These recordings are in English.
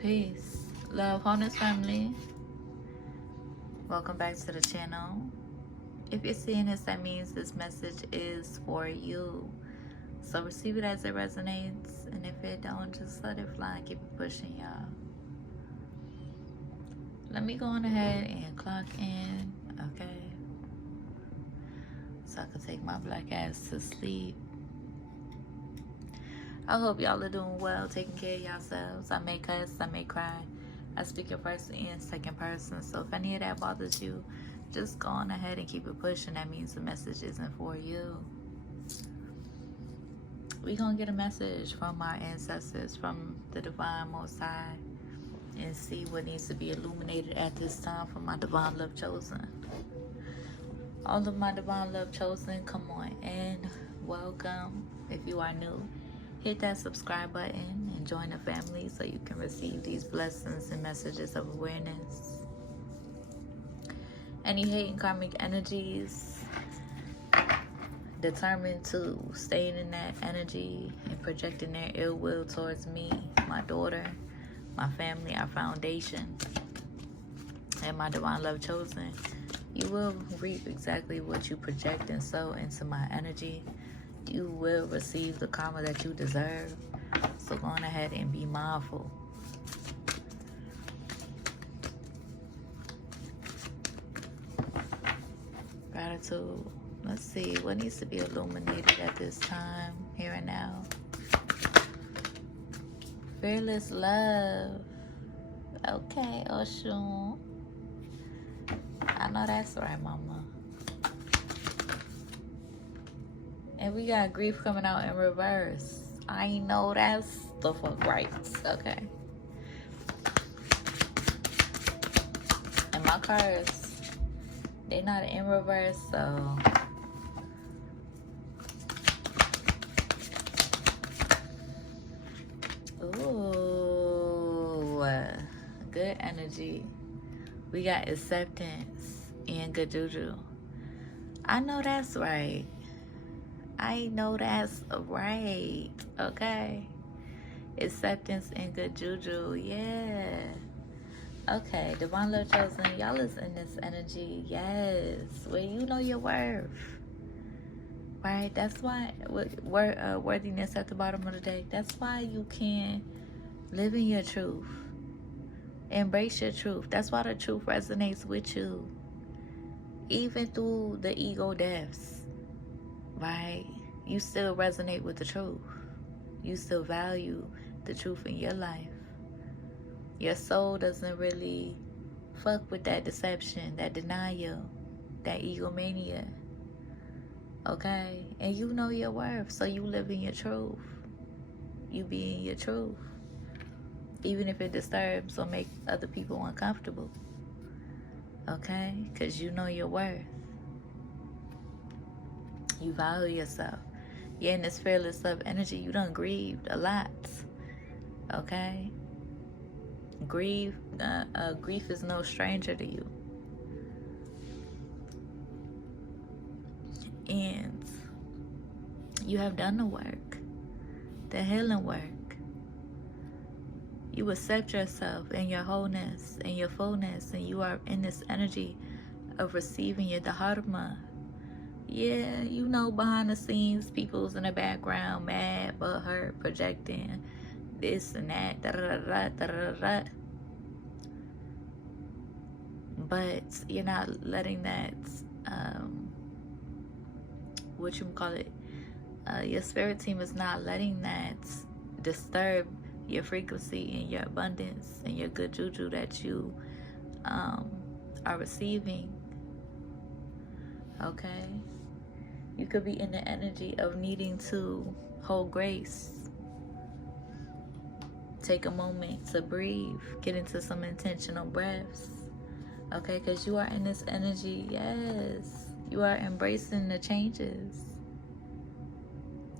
Peace, love, wholeness, family. Welcome back to the channel. If you're seeing this, that means this message is for you. So receive it as it resonates, and if it don't, just let it fly and keep it pushing, y'all. Let me go on ahead and clock in, okay? So I can take my black ass to sleep. I hope y'all are doing well, taking care of yourselves. I may cuss, I may cry. I speak in first and second person. So if any of that bothers you, just go on ahead and keep it pushing. That means the message isn't for you. We're going to get a message from our ancestors, from the Divine Most High, and see what needs to be illuminated at this time for my Divine Love Chosen. All of my Divine Love Chosen, come on in. Welcome. If you are new, hit that subscribe button and join the family so you can receive these blessings and messages of awareness. Any hate and karmic energies, determined to stay in that energy and projecting their ill will towards me, my daughter, my family, our foundation, and my Divine Love Chosen, you will reap exactly what you project and sow into my energy. You will receive the karma that you deserve. So go on ahead and be mindful. Gratitude. Let's see what needs to be illuminated at this time, here and now. Fearless love. Okay, Oshun. I know that's right, mama. And we got grief coming out in reverse. I know that's the fuck right. Okay. And my cards, they're not in reverse, so ooh, good energy. We got acceptance and good juju. I know that's right. I know that's right. Okay. Acceptance and good juju. Yeah. Okay. Divine Love Chosen. Y'all is in this energy. Yes. Where you know your worth. Right? That's why worthiness at the bottom of the deck. That's why you can live in your truth. Embrace your truth. That's why the truth resonates with you. Even through the ego deaths. Right? You still resonate with the truth. You still value the truth in your life. Your soul doesn't really fuck with that deception, that denial, that egomania. Okay? And you know your worth, so you live in your truth. You be in your truth. Even if it disturbs or make other people uncomfortable. Okay? Because you know your worth. You value yourself. You're in this fearless love energy. You done grieved a lot. Okay? Grief is no stranger to you. And you have done the work. The healing work. You accept yourself and your wholeness and your fullness. And you are in this energy of receiving your dharma. Yeah, you know, behind the scenes, people's in the background, mad, but hurt, projecting this and that, da-da-da-da-da-da-da. But you're not letting that, your spirit team is not letting that disturb your frequency and your abundance and your good juju that you are receiving. Okay? You could be in the energy of needing to hold grace. Take a moment to breathe. Get into some intentional breaths. Okay, because you are in this energy, yes. You are embracing the changes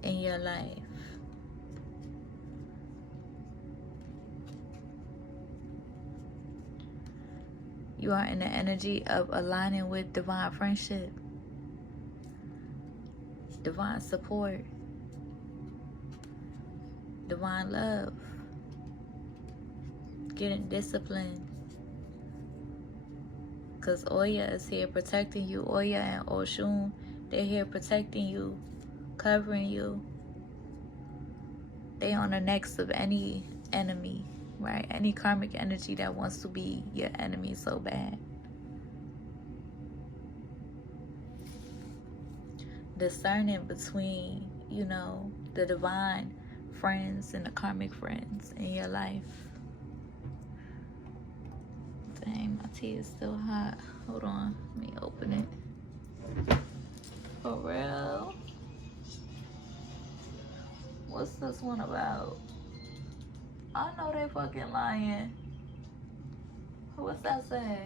in your life. You are in the energy of aligning with divine friendship. Divine support, divine love, getting disciplined. Because Oya is here protecting you. Oya and Oshun, they're here protecting you, covering you. They on the necks of any enemy, right? Any karmic energy that wants to be your enemy so bad. Discerning between, you know, the divine friends and the karmic friends in your life. Dang, my tea is still hot. Hold on, let me open it. For real? What's this one about? I know they fucking lying. What's that say?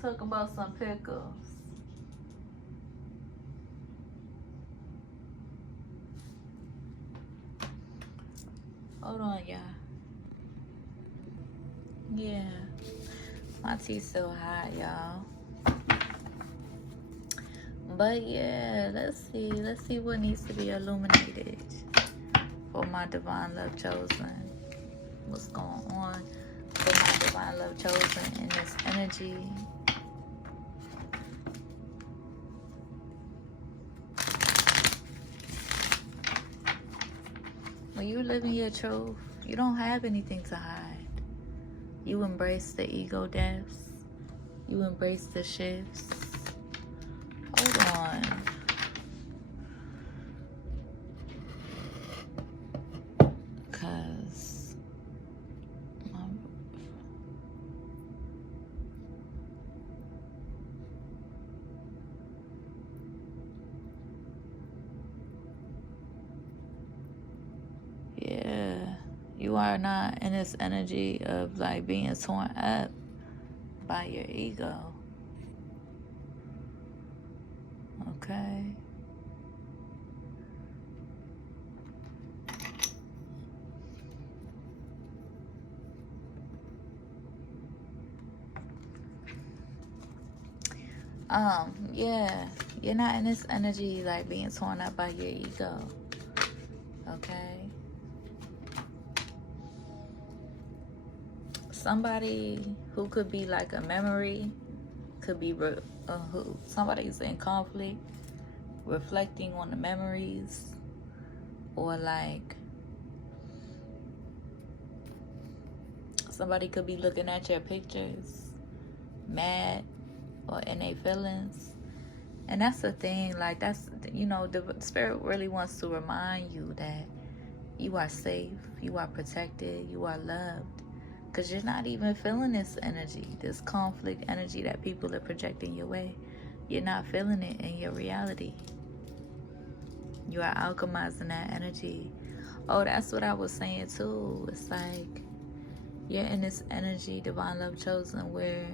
Talk about some pickles. Hold on, y'all. Yeah. My tea's so hot, y'all. But yeah, let's see what needs to be illuminated for my divine love chosen. What's going on for my divine love chosen in this energy? When you live in your truth, you don't have anything to hide. You embrace the ego deaths. You embrace the shifts. Hold on. Cause yeah, you are not in this energy of like being torn up by your ego. Okay. Yeah, you're not in this energy like being torn up by your ego. Okay. Somebody who could be like a memory, could be who somebody's in conflict, reflecting on the memories, or like somebody could be looking at your pictures, mad or in their feelings. And that's the thing, like that's, you know, the spirit really wants to remind you that you are safe, you are protected, you are loved. Because you're not even feeling this energy, this conflict energy that people are projecting your way. You're not feeling it in your reality. You are alchemizing that energy. Oh, that's what I was saying too. It's like you're in this energy, divine love chosen, where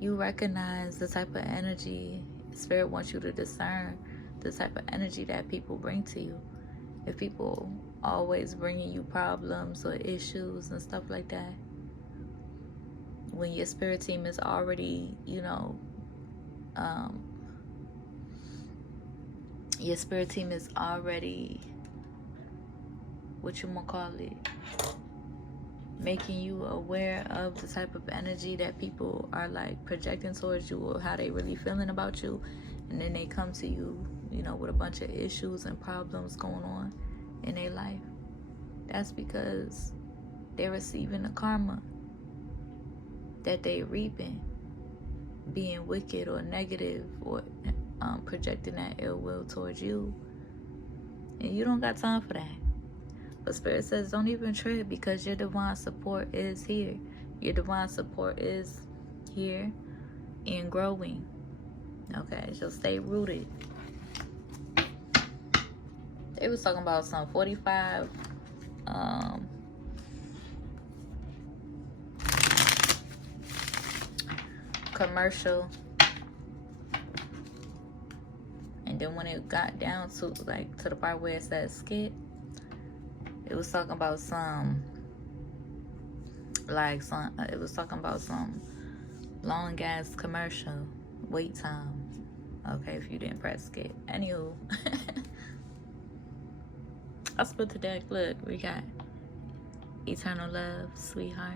you recognize the type of energy spirit wants you to discern, the type of energy that people bring to you. If people always bringing you problems or issues and stuff like that, when your spirit team is already, you know, your spirit team is already, what you gonna call it, making you aware of the type of energy that people are like projecting towards you, or how they really feeling about you, and then they come to you, you know, with a bunch of issues and problems going on in their life. That's because they're receiving the karma that they reaping, being wicked or negative, or projecting that ill will towards you, and you don't got time for that. But Spirit says don't even trip, because your divine support is here. Your divine support is here and growing. Okay, so stay rooted. They was talking about some 45 commercial, and then when it got down to like to the part where it said skit, it was talking about some like some it was talking about some long ass commercial wait time. Okay, if you didn't press skip. Anywho, I split the deck. Look, we got eternal love, sweetheart.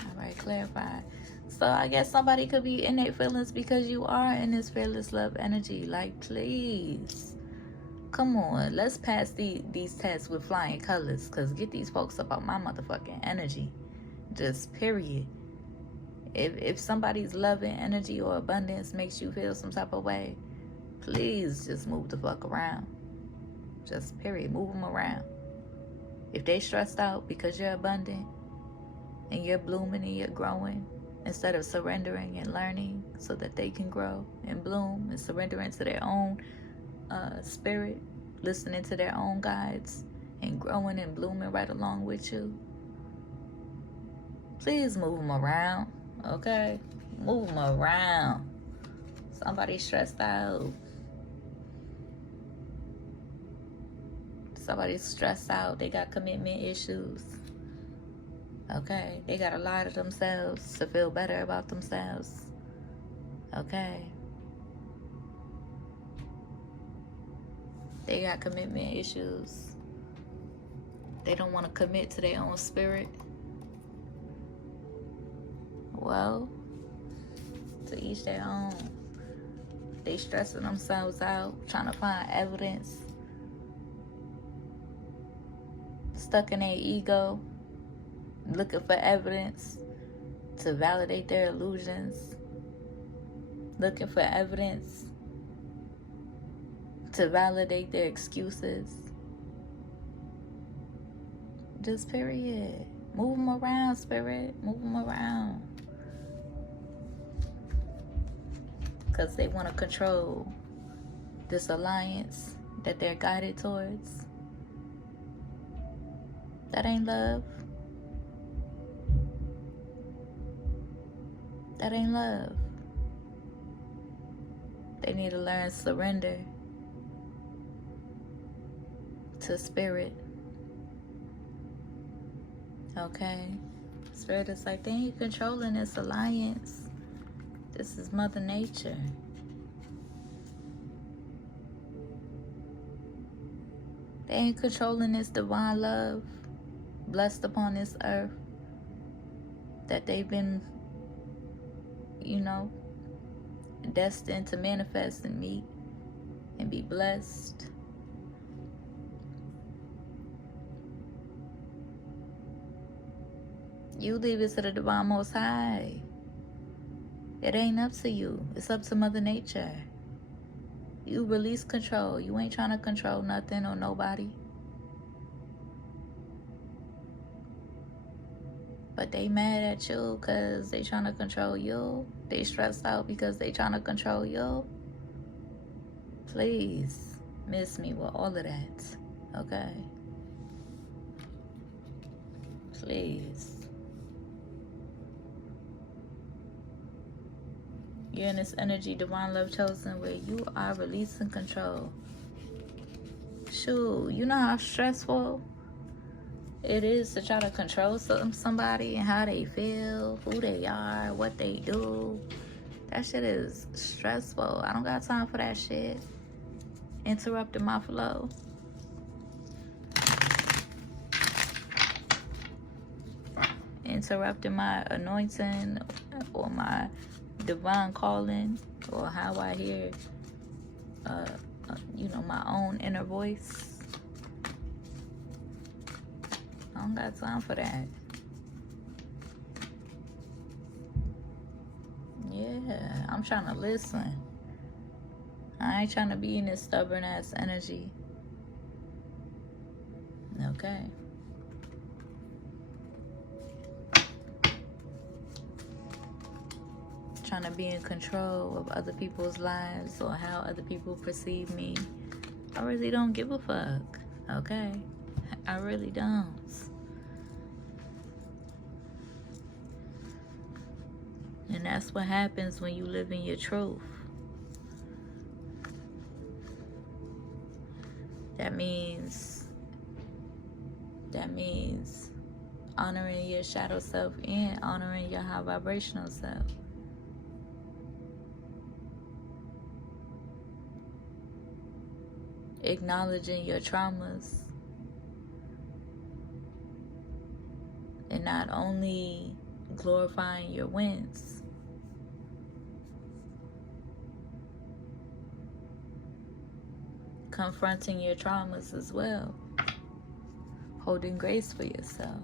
All right, clarify. So I guess somebody could be in their feelings because you are in this fearless love energy. Like, please. Come on, let's pass these tests with flying colors. Because get these folks up on my motherfucking energy. Just period. If somebody's loving energy or abundance makes you feel some type of way, please just move the fuck around. Just period. Move them around. If they stressed out because you're abundant and you're blooming and you're growing, instead of surrendering and learning so that they can grow and bloom and surrendering to their own spirit, listening to their own guides and growing and blooming right along with you, please move them around. Okay? Move them around. Somebody stressed out. Somebody's stressed out. They got commitment issues. Okay? They got to lie to themselves to feel better about themselves. Okay? They got commitment issues. They don't want to commit to their own spirit. Well, to each their own. They stressing themselves out, trying to find evidence. Stuck in their ego, looking for evidence to validate their illusions. Looking for evidence to validate their excuses. Just period. Move them around, spirit. Move them around. Because they want to control this alliance that they're guided towards. That ain't love. That ain't love. They need to learn surrender to spirit. Okay? Spirit is like, they ain't controlling this alliance. This is Mother Nature. They ain't controlling this divine love blessed upon this earth that they've been, destined to manifest and meet and be blessed. You leave it to the divine Most High. It ain't up to you. It's up to Mother Nature. You release control. You ain't trying to control nothing or nobody. But they mad at you because they trying to control you. They stressed out because they trying to control you. Please miss me with all of that. Okay? Please. You're in this energy, divine love chosen, where you are releasing control. Shoot, you know how stressful it is to try to control somebody and how they feel, who they are, what they do. That shit is stressful. I don't got time for that shit. Interrupting my flow. Interrupting my anointing or my divine calling, or how I hear my own inner voice. I don't got time for that. Yeah, I'm trying to listen. I ain't trying to be in this stubborn ass energy. Okay. Trying to be in control of other people's lives or how other people perceive me. I really don't give a fuck. Okay? I really don't. And that's what happens when you live in your truth. That means honoring your shadow self and honoring your high vibrational self. Acknowledging your traumas, and not only glorifying your wins. Confronting your traumas as well. Holding grace for yourself.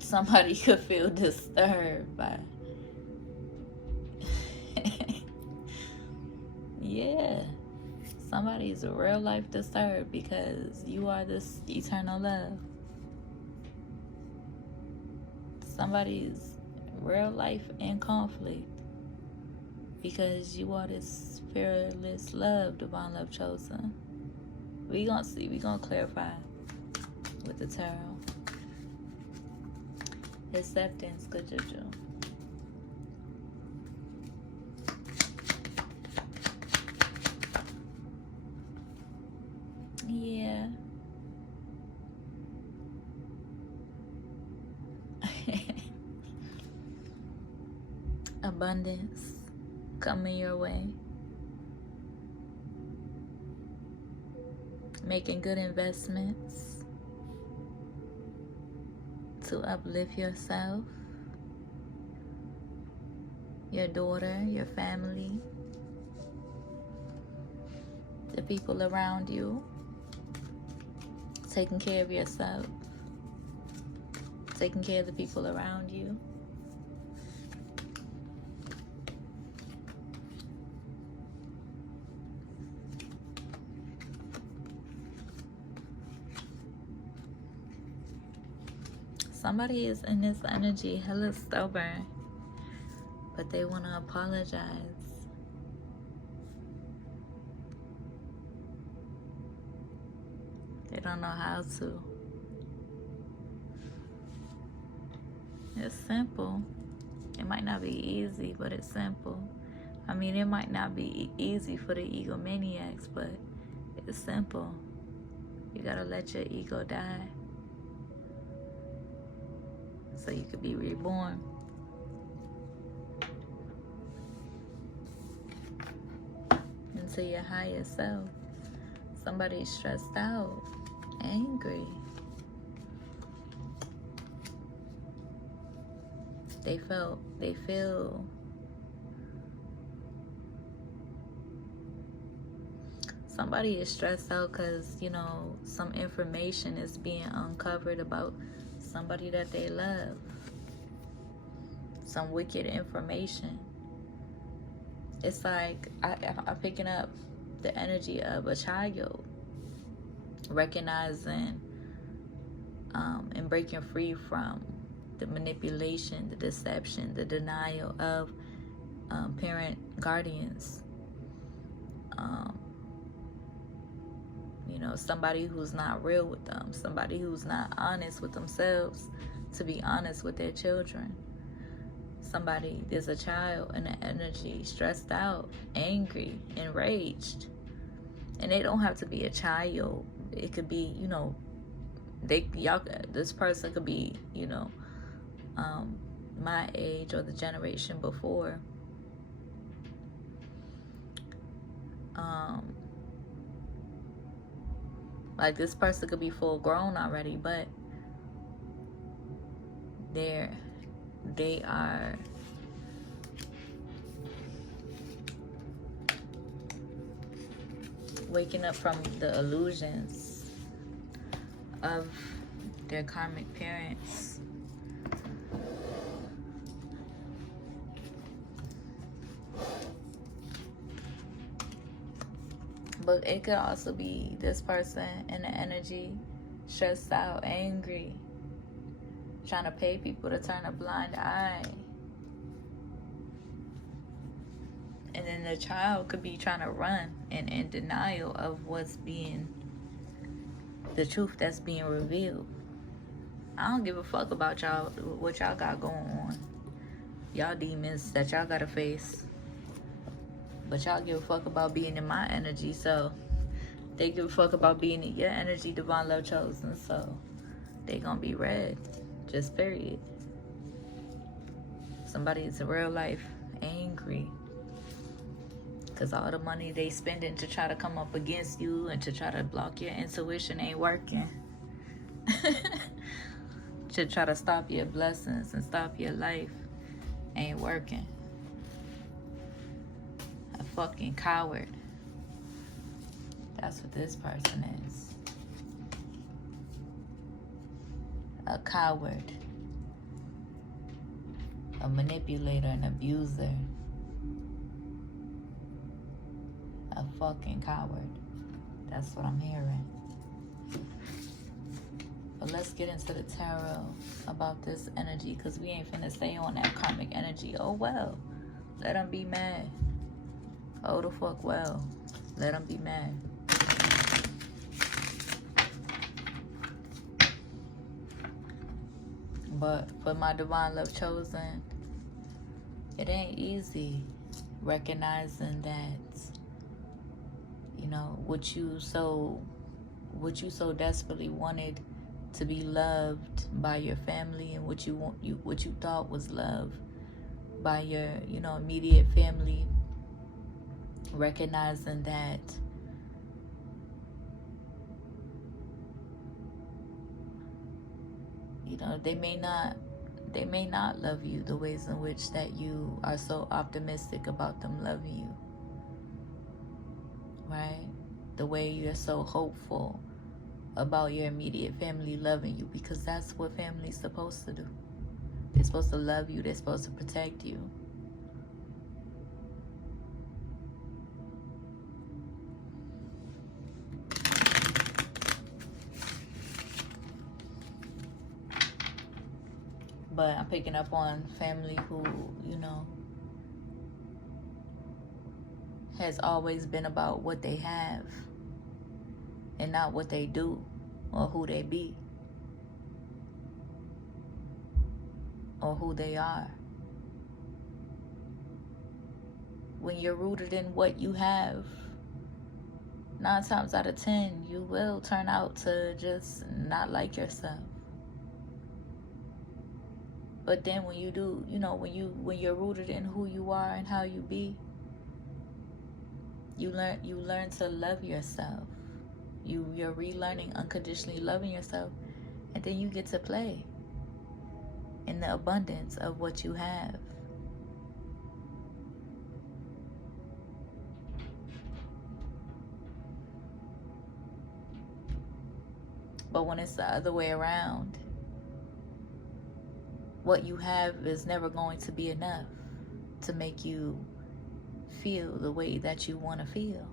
Somebody could feel disturbed by yeah, somebody's real life disturbed because you are this eternal love. Somebody's real life in conflict because you are this fearless love, divine love chosen. We gonna see, we gonna clarify with the tarot. Acceptance, good juju. Yeah. Abundance coming your way. Making good investments to uplift yourself, your daughter, your family, the people around you. Taking care of yourself, taking care of the people around you. Somebody is in this energy hella stubborn, but they want to apologize. They don't know how to. It's simple. It might not be easy, but it's simple. I mean, it might not be easy for the egomaniacs, but it's simple. You gotta let your ego die so you could be reborn. Into your higher self. Somebody's stressed out, angry. They feel somebody is stressed out because, you know, some information is being uncovered about somebody that they love. Some wicked information. It's like I'm picking up the energy of a child recognizing and breaking free from the manipulation, the deception, the denial of parent guardians. You know, somebody who's not real with them, somebody who's not honest with themselves to be honest with their children. Somebody, there's a child in the energy, stressed out, angry, enraged. And they don't have to be a child. It could be, you know, this person could be, you know, my age or the generation before. Like this person could be full grown already, but they are waking up from the illusions of their karmic parents. But it could also be this person in the energy, stressed out, angry, trying to pay people to turn a blind eye. And then the child could be trying to run and in denial of what's being, the truth that's being revealed. I don't give a fuck about y'all, what y'all got going on. Y'all demons that y'all gotta face. But y'all give a fuck about being in my energy, so They give a fuck about being in your energy, divine love chosen. So they gonna be red. Just period. Somebody is in real life angry because all the money they spending to try to come up against you and to try to block your intuition ain't working. To try to stop your blessings and stop your life ain't working. A fucking coward. That's what this person is. A coward. A manipulator, an abuser. A fucking coward. That's what I'm hearing. But let's get into the tarot about this energy, because we ain't finna stay on that karmic energy. Oh well, let them be mad. Oh the fuck well, let them be mad. But for my divine love chosen, it ain't easy recognizing that, you know, what you so desperately wanted to be loved by your family, and what you thought was love by your, you know, immediate family. Recognizing that you know they may not love you the ways in which that you are so optimistic about them loving you, right? The way you're so hopeful about your immediate family loving you, because that's what family's supposed to do. They're supposed to love you. They're supposed to protect you. But I'm picking up on family who, you know, has always been about what they have and not what they do or who they be or who they are. When you're rooted in what you have, 9 times out of 10, you will turn out to just not like yourself. But then when you do, you know, when you're rooted in who you are and how you be, you learn to love yourself. You're relearning unconditionally loving yourself, and then you get to play in the abundance of what you have. But when it's the other way around, what you have is never going to be enough to make you feel the way that you want to feel.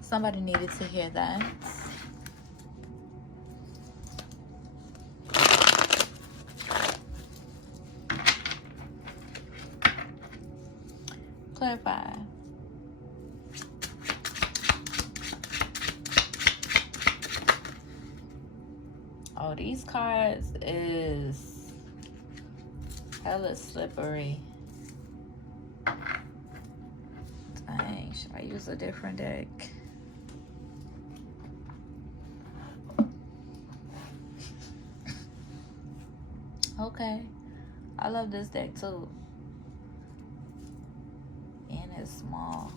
Somebody needed to hear that. Clarify. Oh, these cards is hella slippery. Dang, should I use a different deck? Okay, I love this deck too. And it's small.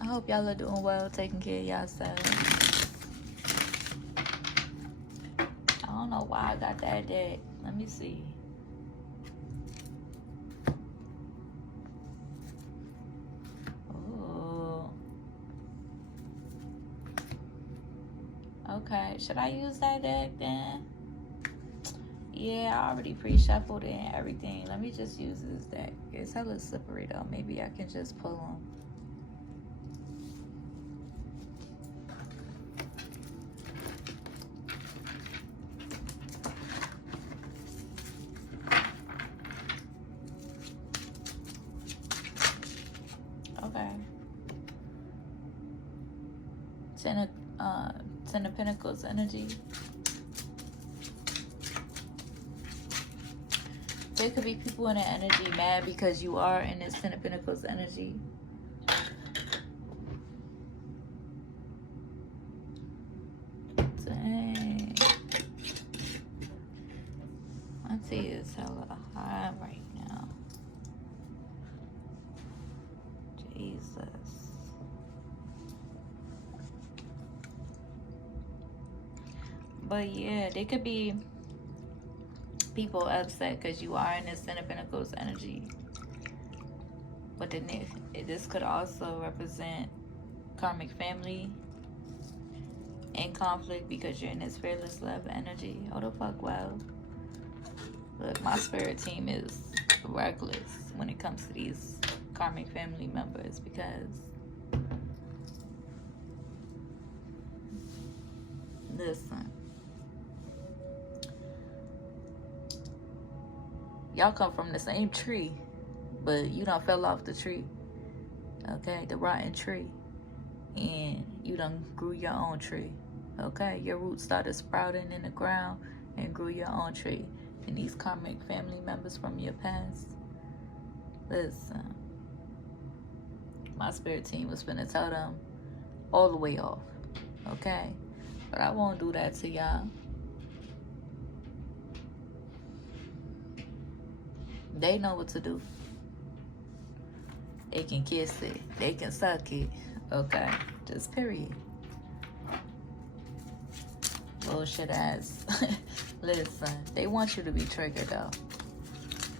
I hope y'all are doing well, taking care of yourselves. I don't know why I got that deck. Let me see. Ooh. Okay, should I use that deck then? Yeah, I already pre-shuffled it and everything. Let me just use this deck. It's hella slippery though. Maybe I can just pull them. Okay. Ten of Pentacles energy. There could be people in the energy mad because you are in this Ten of Pentacles energy. Dang. I see it's hella high right now. Jesus. But yeah, there could be people upset because you are in this Ten of Pentacles energy. But then this could also represent karmic family in conflict because you're in this fearless love energy. Oh the fuck well. Look, my spirit team is reckless when it comes to these karmic family members because listen, y'all come from the same tree, but you done fell off the tree. Okay, the rotten tree. And you done grew your own tree. Okay, your roots started sprouting in the ground and grew your own tree. And these karmic family members from your past, listen, my spirit team was finna tell them all the way off. Okay, but I won't do that to y'all. They know what to do. They can kiss it. They can suck it. Okay, just period. Bullshit ass. Listen, they want you to be triggered though.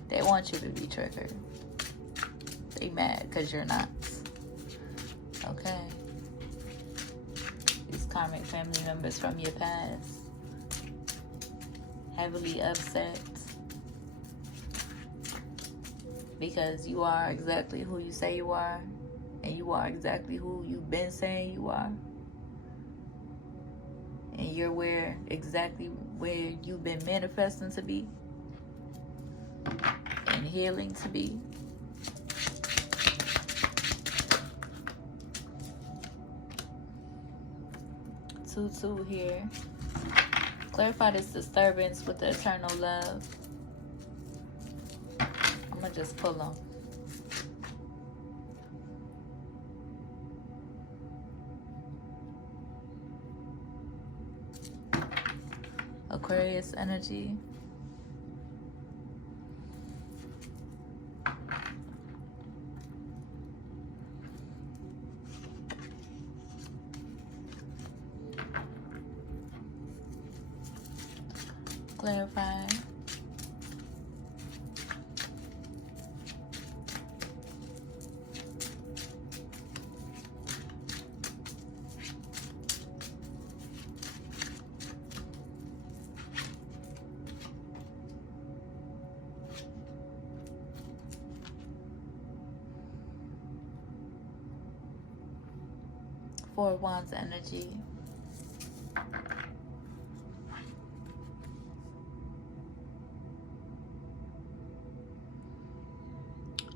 They want you to be triggered. They mad because you're not. Okay. These karmic family members from your past. Heavily upset. Because you are exactly who you say you are. And you are exactly who you've been saying you are. And you're exactly where you've been manifesting to be. And healing to be. Two here. Clarify this disturbance with the eternal love. I'm gonna just pull them. Aquarius energy. Clarify. Four of Wands energy.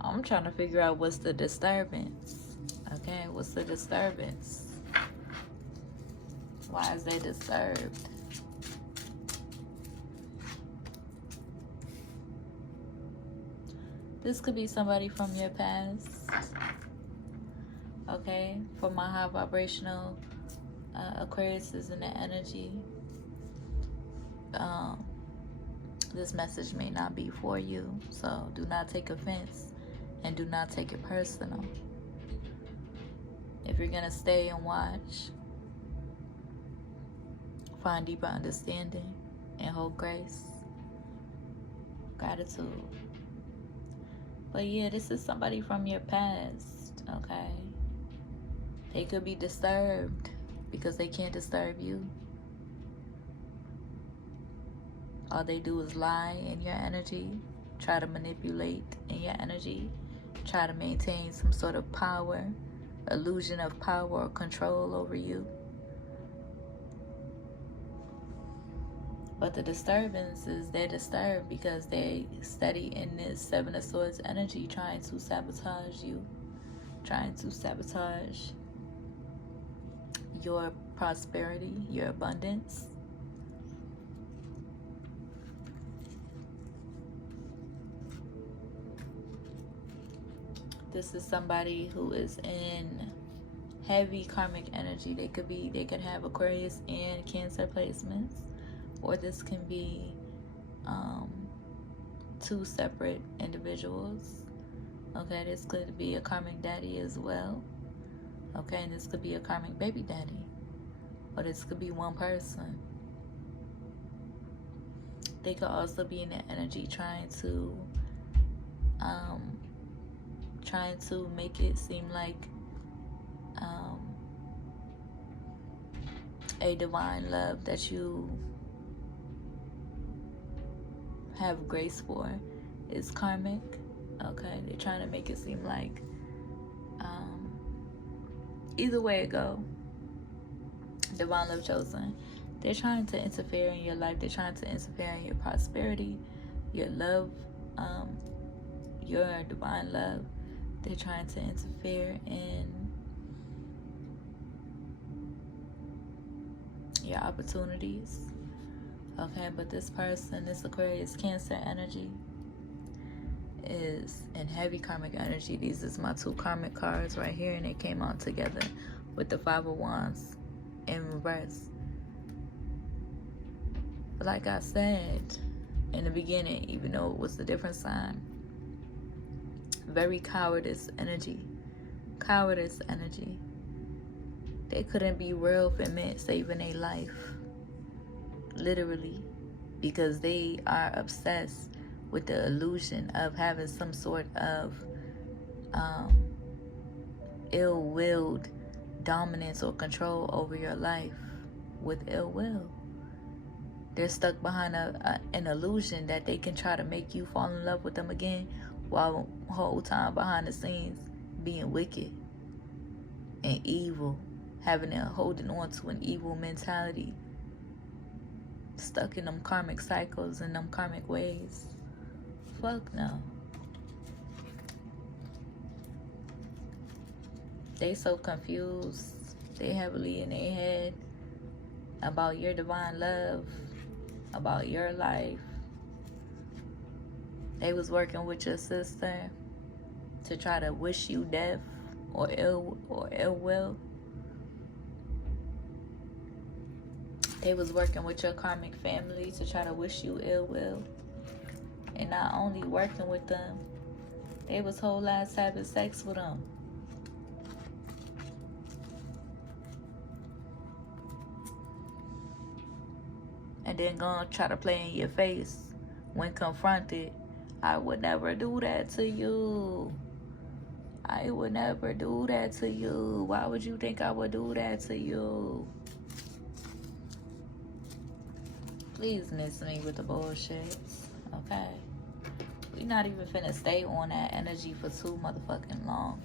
I'm trying to figure out what's the disturbance. Okay, what's the disturbance? Why is they disturbed? This could be somebody from your past. Okay, for my high vibrational Aquarius is in the energy. This message may not be for you, so do not take offense and do not take it personal. If you're gonna stay and watch, find deeper understanding and hold grace, gratitude. But yeah, this is somebody from your past, okay? They could be disturbed because they can't disturb you. All they do is lie in your energy, try to manipulate in your energy, try to maintain some sort of power, illusion of power or control over you. But the disturbance is they're disturbed because they steady in this Seven of Swords energy, trying to sabotage you, trying to sabotage your prosperity, your abundance. This is somebody who is in heavy karmic energy. They could have Aquarius and Cancer placements, or this can be two separate individuals. Okay, this could be a karmic daddy as well. Okay, and this could be a karmic baby daddy, or this could be one person. They could also be in the energy trying to make it seem like a divine love that you have grace for is karmic. Okay, they're trying to make it seem like either way it go, divine love chosen. They're trying to interfere in your life. They're trying to interfere in your prosperity, your love, your divine love. They're trying to interfere in your opportunities. Okay, but this person, this Aquarius Cancer energy, is in heavy karmic energy. These is my two karmic cards right here, and they came out together with the Five of Wands in reverse. But like I said in the beginning, even though it was a different sign, very cowardice energy. Cowardice energy. They couldn't be real if it meant saving their life. Literally. Because they are obsessed with the illusion of having some sort of ill-willed dominance or control over your life with ill will. They're stuck behind an illusion that they can try to make you fall in love with them again, while the whole time behind the scenes being wicked and evil, holding on to an evil mentality, stuck in them karmic cycles and them karmic ways. Fuck no. They so confused. They heavily in their head about your divine love, about your life. They was working with your sister to try to wish you death or ill will. They was working with your karmic family to try to wish you ill will. And not only working with them, they was whole ass having sex with them. And then gonna try to play in your face when confronted. I would never do that to you. I would never do that to you. Why would you think I would do that to you? Please miss me with the bullshit. Okay? We not even finna stay on that energy for too motherfucking long.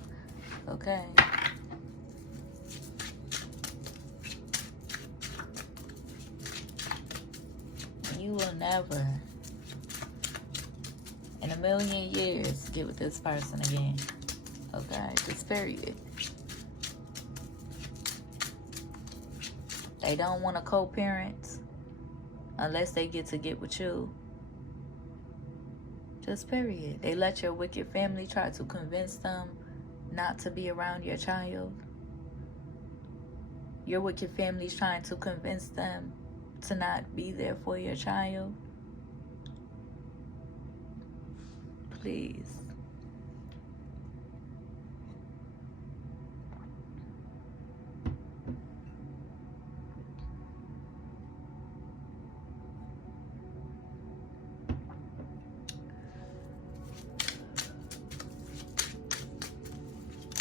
Okay? You will never in a million years get with this person again. Okay? Just period. They don't want to co-parent unless they get with you. Just period. They let your wicked family try to convince them not to be around your child. Your wicked family's trying to convince them to not be there for your child. Please.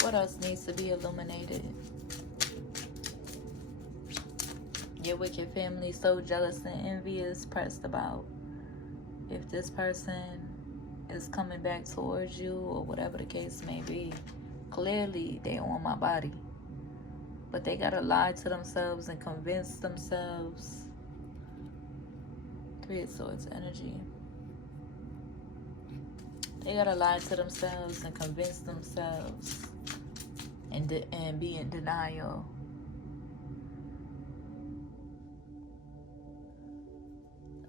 What else needs to be illuminated? Your wicked family so jealous and envious, pressed about if this person is coming back towards you or whatever the case may be. Clearly, they on my body. But they gotta lie to themselves and convince themselves. Three of Swords energy. They gotta lie to themselves and convince themselves and be in denial.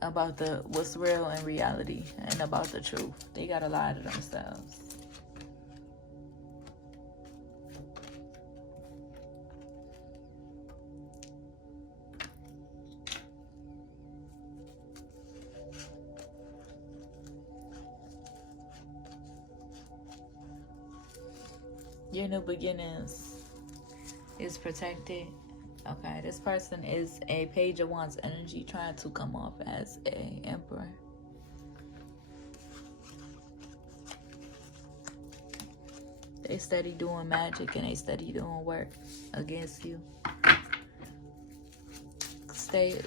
About what's real in reality and about the truth. They gotta lie to themselves. Your new beginnings is protected. Okay, this person is a Page of Wands energy trying to come off as a Emperor. They steady doing magic and they steady doing work against you. Stay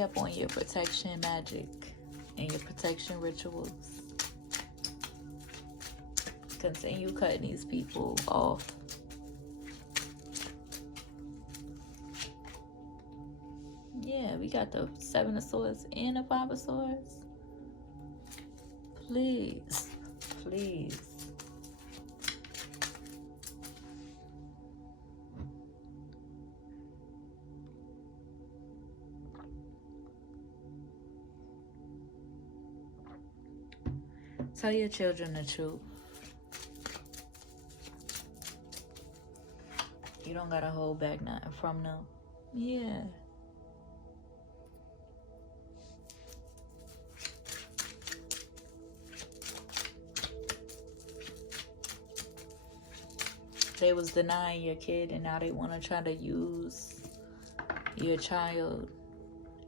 up on your protection magic and your protection rituals. Continue cutting these people off. Yeah, we got the Seven of Swords and the Five of Swords. Please, please. Tell your children the truth. You don't gotta hold back nothing from them. Yeah. They was denying your kid and now they want to try to use your child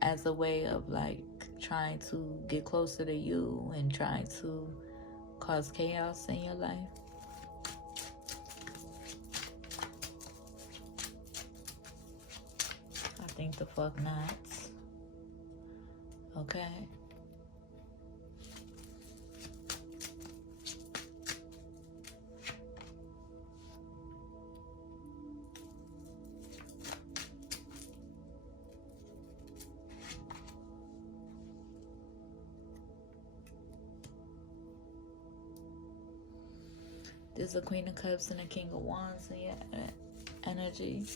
as a way of like trying to get closer to you and trying to cause chaos in your life. I think the fuck not. Okay. There's a Queen of Cups and a King of Wands in your energy.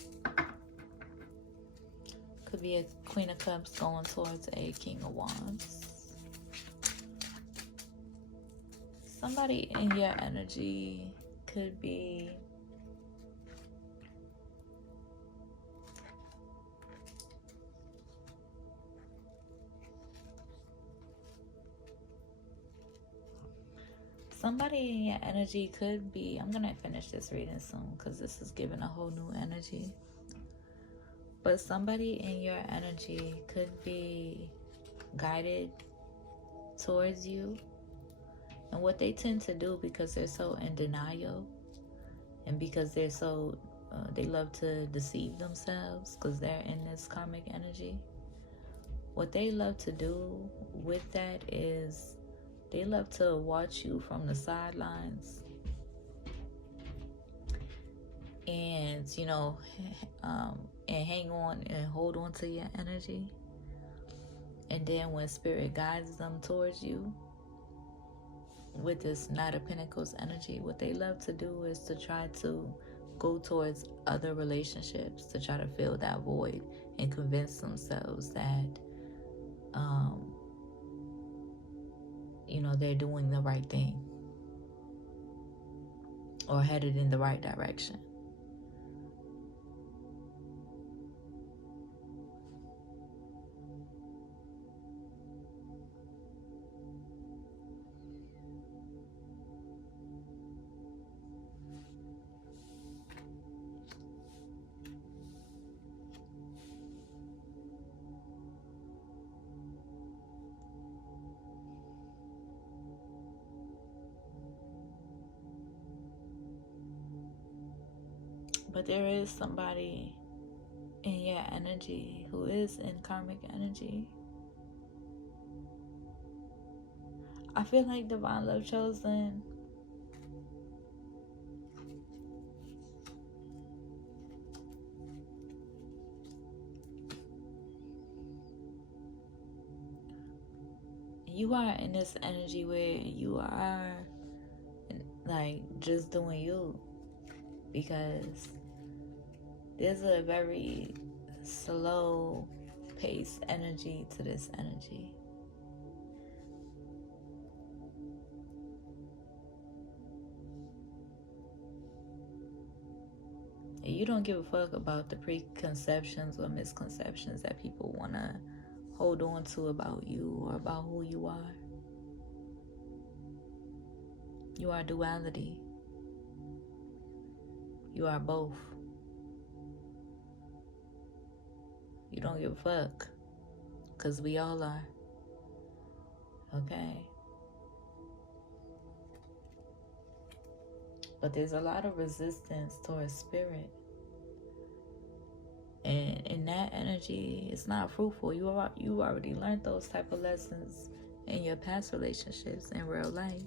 Could be a Queen of Cups going towards a King of Wands. Somebody in your energy could be somebody in your energy could be, I'm gonna finish this reading soon because this is giving a whole new energy. But somebody in your energy could be guided towards you. And what they tend to do, because they're so in denial and because they're so, they love to deceive themselves because they're in this karmic energy. What they love to do with that is they love to watch you from the sidelines and, you know, and hang on and hold on to your energy. And then when spirit guides them towards you with this Knight of Pentacles energy, what they love to do is to try to go towards other relationships to try to fill that void and convince themselves that, you know, they're doing the right thing or headed in the right direction. But there is somebody in your energy who is in karmic energy. I feel like divine love chosen. You are in this energy where you are like just doing you, because there's a very slow pace energy to this energy. And you don't give a fuck about the preconceptions or misconceptions that people want to hold on to about you or about who you are. You are duality. You are both. You don't give a fuck. Because we all are. Okay? But there's a lot of resistance towards spirit. And in that energy, it's not fruitful. You already learned those type of lessons in your past relationships in real life.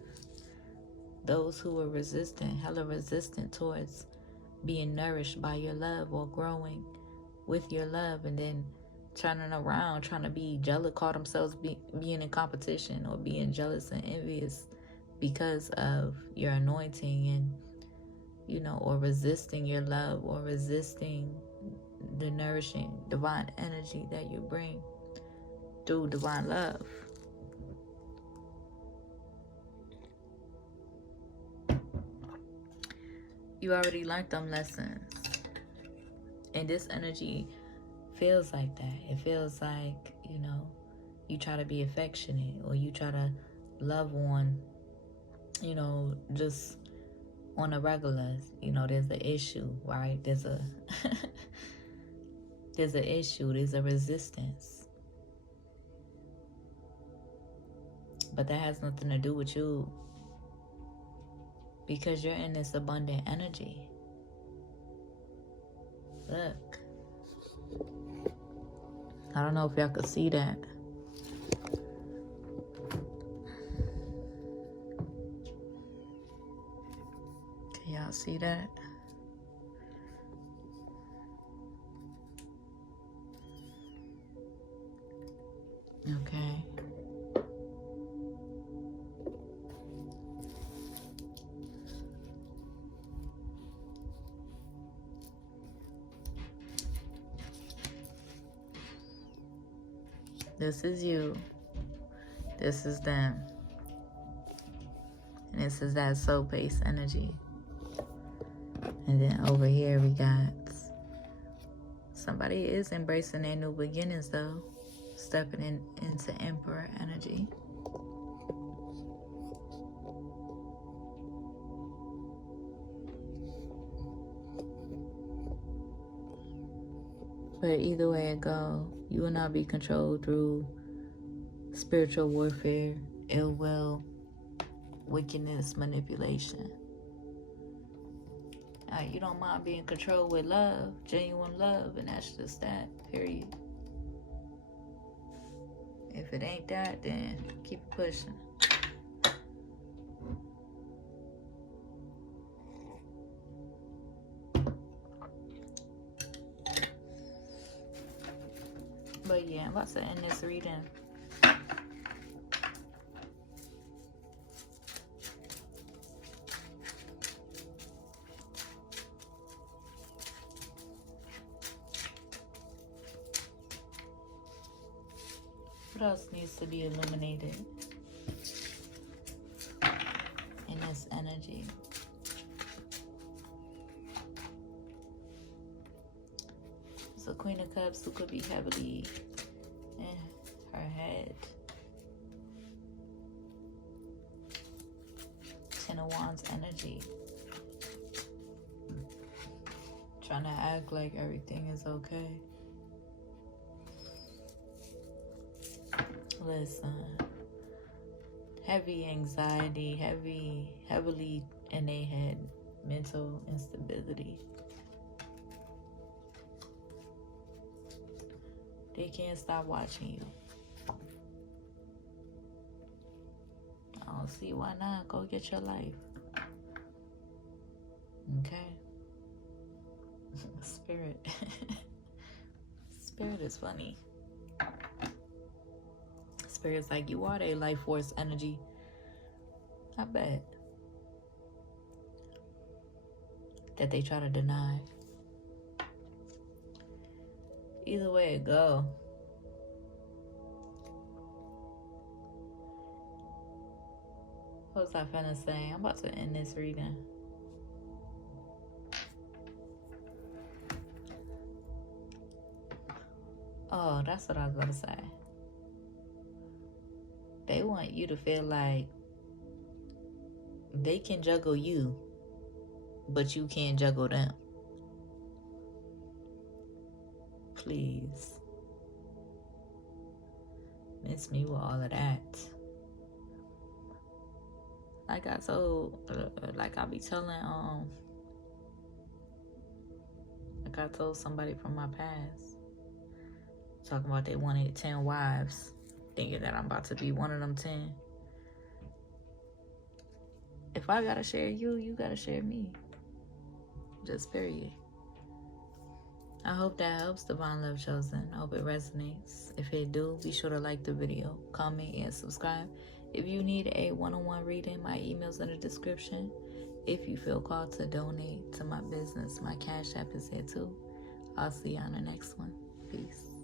Those who were resistant, hella resistant towards being nourished by your love or growing with your love, and then turning around trying to be jealous, call themselves being in competition or being jealous and envious because of your anointing, and or resisting your love, or resisting the nourishing divine energy that you bring through divine love. You already learned them lessons. And this energy feels like that. It feels like, you try to be affectionate, or you try to love on, just on a regular, there's an issue, right? There's an issue, there's a resistance. But that has nothing to do with you, because you're in this abundant energy. Look. I don't know if y'all could see that. Can y'all see that? Okay. This is you. This is them. And this is that soul-based energy. And then over here we got somebody is embracing their new beginnings, though. Stepping into Emperor energy. But either way it go, you will not be controlled through spiritual warfare, ill will, wickedness, manipulation. You don't mind being controlled with love, genuine love, and that's just that, period. If it ain't that, then keep it pushing. But yeah, I'm about to end this reading. What else needs to be illuminated in this energy? So Queen of Cups, who could be heavily in her head. Ten of Wands energy. Trying to act like everything is okay. Listen, heavy anxiety, heavily in their head, mental instability. They can't stop watching you. I don't see why not. Go get your life. Okay? Spirit. Spirit is funny. Spirit's like, you are their life force energy. I bet. That they try to deny. Either way it go. What was I finna say? I'm about to end this reading. Oh, that's what I was about to say. They want you to feel like they can juggle you but you can't juggle them. Please. Miss me with all of that. Like I told, like I be telling, like I told somebody from my past, talking about they wanted 10 wives, thinking that I'm about to be one of them 10. If I gotta share you, you gotta share me. Just period. I hope that helps, Divine Love Chosen. I hope it resonates. If it do, be sure to like the video, comment, and subscribe. If you need a one-on-one reading, my email's in the description. If you feel called to donate to my business, my Cash App is here too. I'll see you on the next one. Peace.